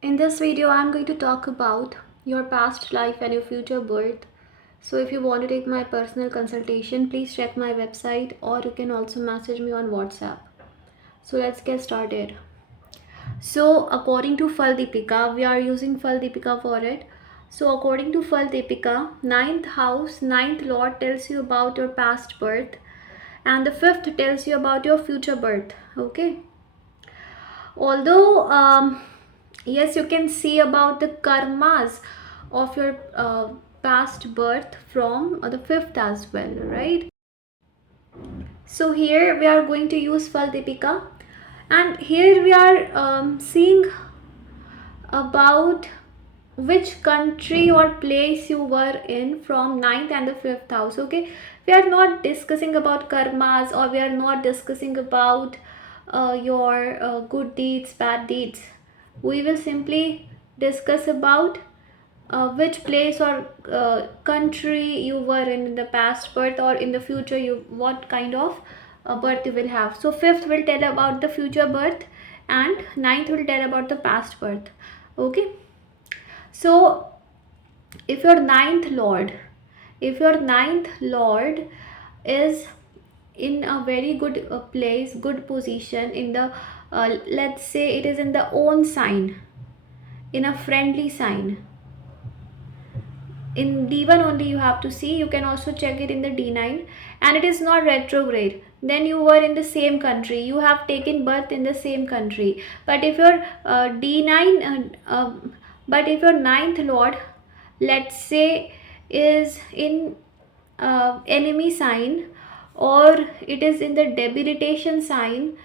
In this video, I'm going to talk about your past life and your future birth. So if you want to take my personal consultation, please check my website or you can also message me on WhatsApp. So let's get started. So according to Fal Deepika, we are using Fal Deepika for it. So according to Fal Deepika, ninth house, ninth lord tells you about your past birth and the fifth tells you about your future birth. Okay. Although yes, you can see about the karmas of your past birth from the fifth as well, right? So here we are going to use Fal Deepika, and here we are seeing about which country or place you were in from ninth and the fifth house. Okay, we are not discussing about karmas, or we are not discussing about your good deeds, bad deeds. We will simply discuss about which place or country you were in the past birth, or in the future you what kind of birth you will have. So fifth will tell about the future birth and ninth will tell about the past birth. Okay, so if your ninth lord, if your ninth lord is in a very good place, good position in the let's say it is in the own sign, in a friendly sign, in D1 only you have to see, you can also check it in the D9, and it is not retrograde, then you were in the same country, you have taken birth in the same country. But if your D9 but if your ninth lord, let's say, is in enemy sign, or it is in the debilitation sign,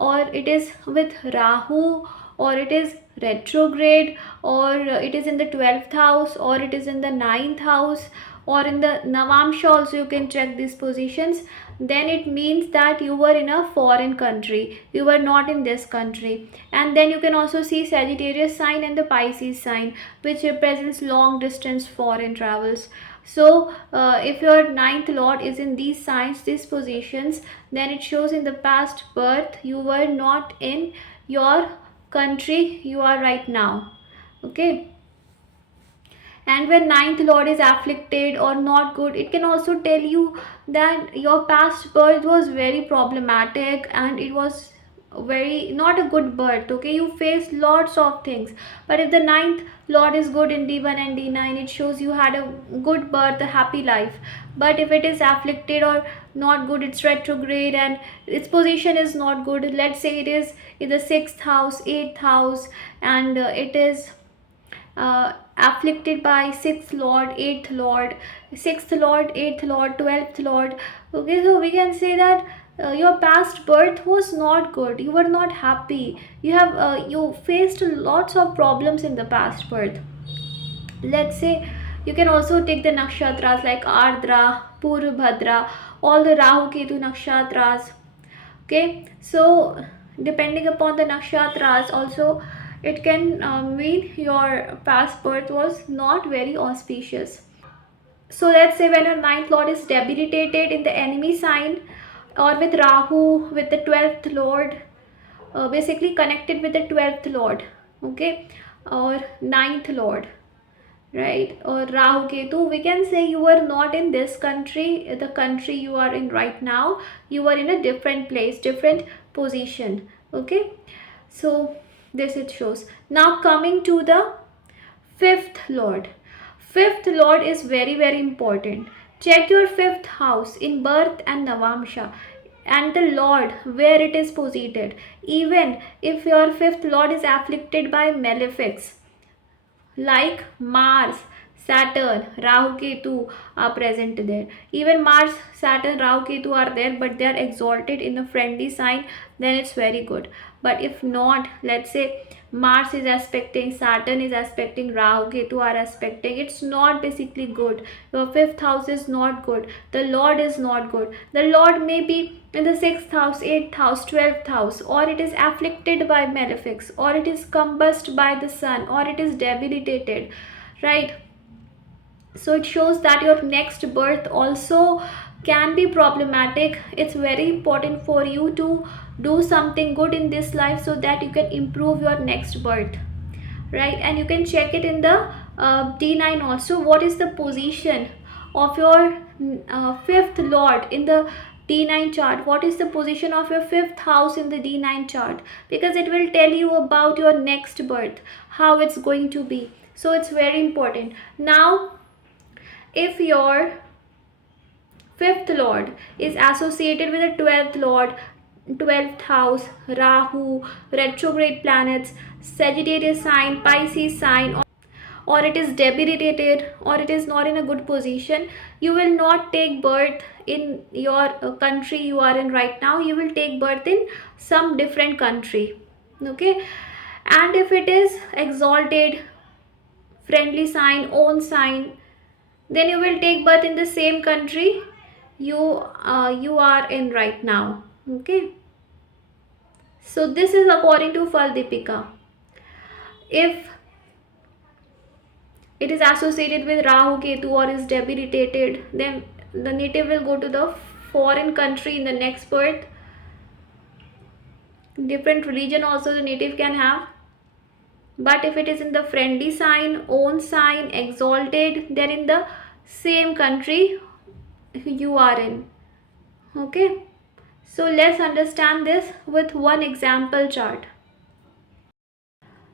or it is with Rahu, or it is retrograde, or it is in the 12th house, or it is in the ninth house, or in the Navamsha also you can check these positions, then it means that you were in a foreign country, you were not in this country. And then you can also see Sagittarius sign and the Pisces sign, which represents long distance foreign travels. So if your ninth lord is in these signs, these positions, then it shows in the past birth you were not in your country you are right now. Okay, and when ninth lord is afflicted or not good, it can also tell you that your past birth was very problematic and it was very not a good birth. Okay, you faced lots of things. But if the ninth lord is good in D1 and D9, it shows you had a good birth, a happy life. But if it is afflicted or not good, it's retrograde and its position is not good, let's say it is in the sixth house, eighth house, and it is afflicted by sixth lord, eighth lord, sixth lord, eighth lord, 12th lord. Okay, so we can say that your past birth was not good, you were not happy, you have you faced lots of problems in the past birth. Let's say you can also take the nakshatras like Ardra, Purvabhadra, all the Rahu Ketu nakshatras. Okay, so depending upon the nakshatras also, it can mean your past birth was not very auspicious. So let's say when your ninth lord is debilitated in the enemy sign, or with Rahu, with the 12th lord, basically connected with the 12th lord, okay, or ninth lord, right, or Rahu Ketu, we can say you were not in this country, the country you are in right now, you were in a different place, different position. Okay, so this it shows. Now coming to the fifth lord. Fifth lord is very very important. Check your fifth house in birth and Navamsha and the lord where it is posited. Even if your fifth lord is afflicted by malefics like Mars, Saturn, Rahu, Ketu are present there. Even Mars, Saturn, Rahu, Ketu are there, but they are exalted in a friendly sign, then it's very good. But if not, let's say Mars is aspecting, Saturn is aspecting, Rahu, Ketu are aspecting, it's not basically good. Your fifth house is not good. The Lord is not good. The Lord may be in the sixth house, eighth house, 12th house, or it is afflicted by malefics, or it is combust by the sun, or it is debilitated, right? So it shows that your next birth also can be problematic. It's very important for you to do something good in this life so that you can improve your next birth. right? And you can check it in the D9 also. What is the position of your fifth lord in the D9 chart? What is the position of your fifth house in the D9 chart? Because it will tell you about your next birth, how it's going to be. So it's very important. Now, if your fifth lord is associated with the 12th lord, 12th house, Rahu, retrograde planets, Sagittarius sign, Pisces sign, or it is debilitated, or it is not in a good position, you will not take birth in your country you are in right now. You will take birth in some different country. Okay. And if it is exalted, friendly sign, own sign, then you will take birth in the same country you are in right now. Okay. So this is according to Fal Deepika. If it is associated with Rahu Ketu or is debilitated, then the native will go to the foreign country in the next birth. Different religion also the native can have. But if it is in the friendly sign, own sign, exalted, then in the same country you are in. Okay. So let's understand this with one example chart.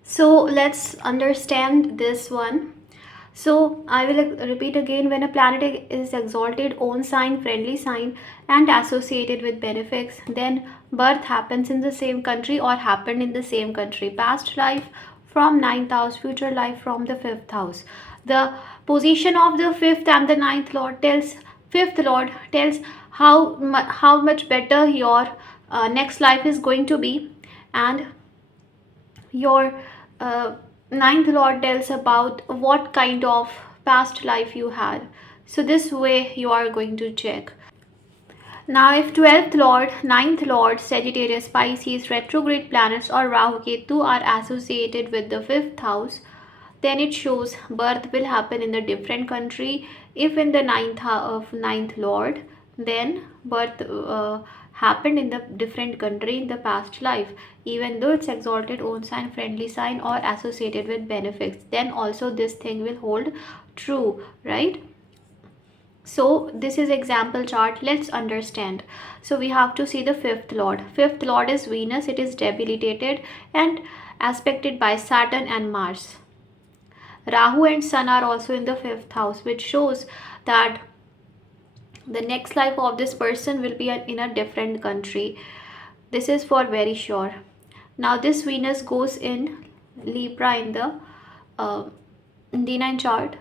So let's understand this one. So I will repeat again, when a planet is exalted, own sign, friendly sign, and associated with benefics, then birth happens in the same country or happened in the same country. Past life from ninth house, future life from the fifth house. The position of the fifth and the ninth lord tells, fifth lord tells how much better your next life is going to be, and your uh, ninth lord tells about what kind of past life you had. So this way you are going to check. Now, if 12th lord, ninth lord, Sagittarius, Pisces, retrograde planets, or Rahu Ketu are associated with the fifth house, then it shows birth will happen in a different country. If in the ninth lord, then birth happened in the different country in the past life, even though it's exalted, own sign, friendly sign, or associated with benefics, then also this thing will hold true, right? So this is example chart. Let's understand. So we have to see the fifth lord. Fifth lord is Venus. It is debilitated and aspected by Saturn and Mars. Rahu and Sun are also in the fifth house, which shows that the next life of this person will be in a different country. This is for very sure. Now this Venus goes in Libra in the uh, D9 chart,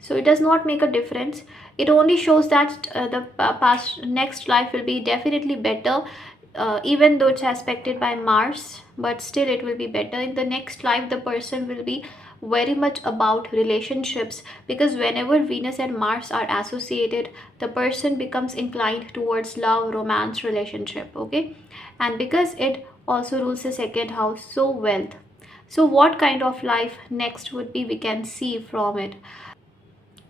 so it does not make a difference. It only shows that the past next life will be definitely better, even though it's aspected by Mars, but still it will be better. In the next life the person will be very much about relationships, because whenever Venus and Mars are associated, the person becomes inclined towards love, romance, relationship. Okay. And because it also rules the second house, so wealth. So what kind of life next would be, we can see from it.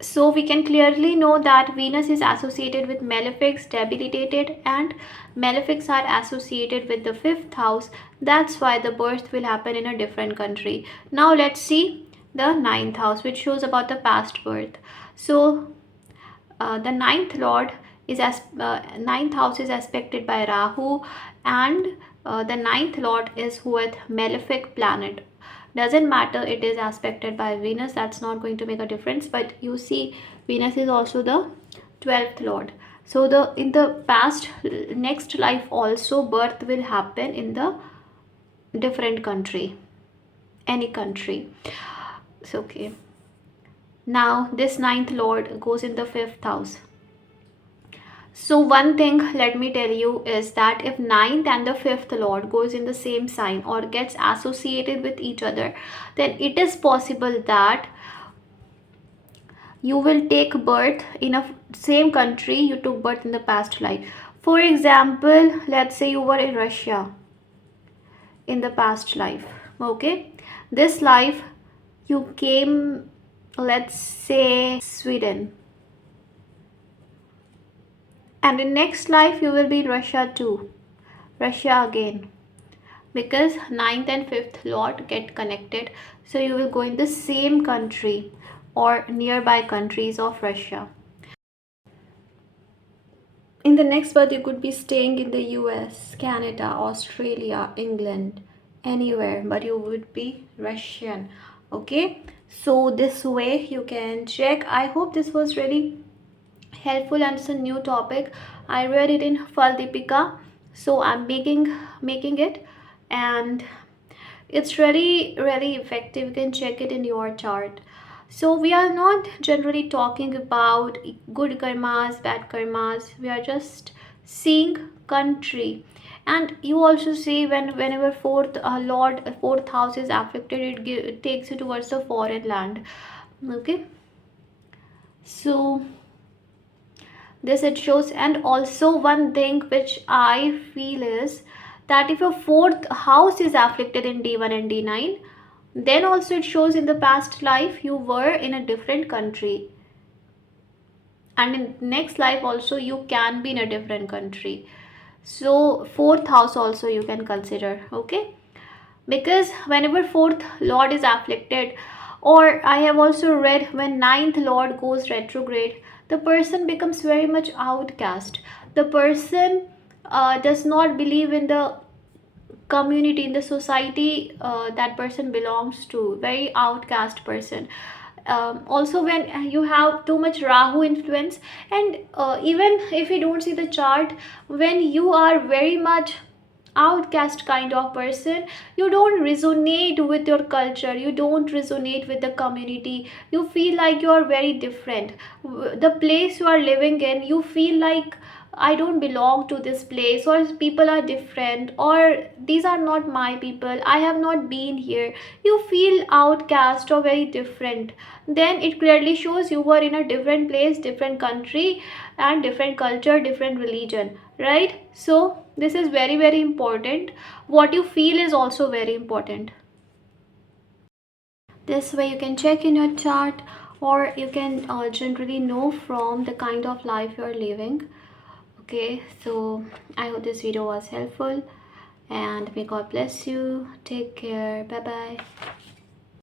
So we can clearly know that Venus is associated with malefics, debilitated, and malefics are associated with the fifth house. That's why the birth will happen in a different country. Now let's see the ninth house, which shows about the past birth. So the ninth lord is as ninth house is aspected by Rahu, and the ninth lord is with malefic planet. Doesn't matter it is aspected by Venus, that's not going to make a difference, but you see Venus is also the 12th lord. So the in the past next life also birth will happen in the different country, any country. So okay, now this ninth lord goes in the fifth house. So one thing let me tell you is that if ninth and the fifth lord goes in the same sign or gets associated with each other, then it is possible that you will take birth in a same country you took birth in the past life. For example, let's say you were in Russia in the past life. Okay, this life you came, let's say, Sweden, and in next life you will be in Russia too, Russia again. because ninth and fifth lord get connected, so you will go in the same country or nearby countries of Russia. In the next birth, you could be staying in the US, Canada, Australia, England, anywhere, but you would be Russian. Okay, so this way you can check. I hope this was really helpful and it's a new topic. I read it in Faldipika, so I'm making it, and it's really effective. You can check it in your chart. So we are not generally talking about good karmas, bad karmas. We are just seeing country. And you also see whenever fourth house is affected, it takes you towards the foreign land. Okay, so this it shows. And also one thing which I feel is that if your fourth house is afflicted in D1 and D9, then also it shows in the past life you were in a different country, and in next life also you can be in a different country. So fourth house also you can consider. Okay, because whenever fourth lord is afflicted, or I have also read when ninth lord goes retrograde, the person becomes very much outcast. The person does not believe in the community, in the society that person belongs to, very outcast person. Also when you have too much Rahu influence, and even if you don't see the chart, when you are very much outcast kind of person, you don't resonate with your culture, you don't resonate with the community, you feel like you are very different. The place you are living in, you feel like I don't belong to this place, or people are different, or these are not my people, I have not been here. You feel outcast or very different. Then it clearly shows you were in a different place, different country, and different culture, different religion, right? So this is very important. What you feel is also very important. This way you can check in your chart, or you can generally know from the kind of life you are living. Okay, so I hope this video was helpful, and may God bless you. Take care. Bye bye.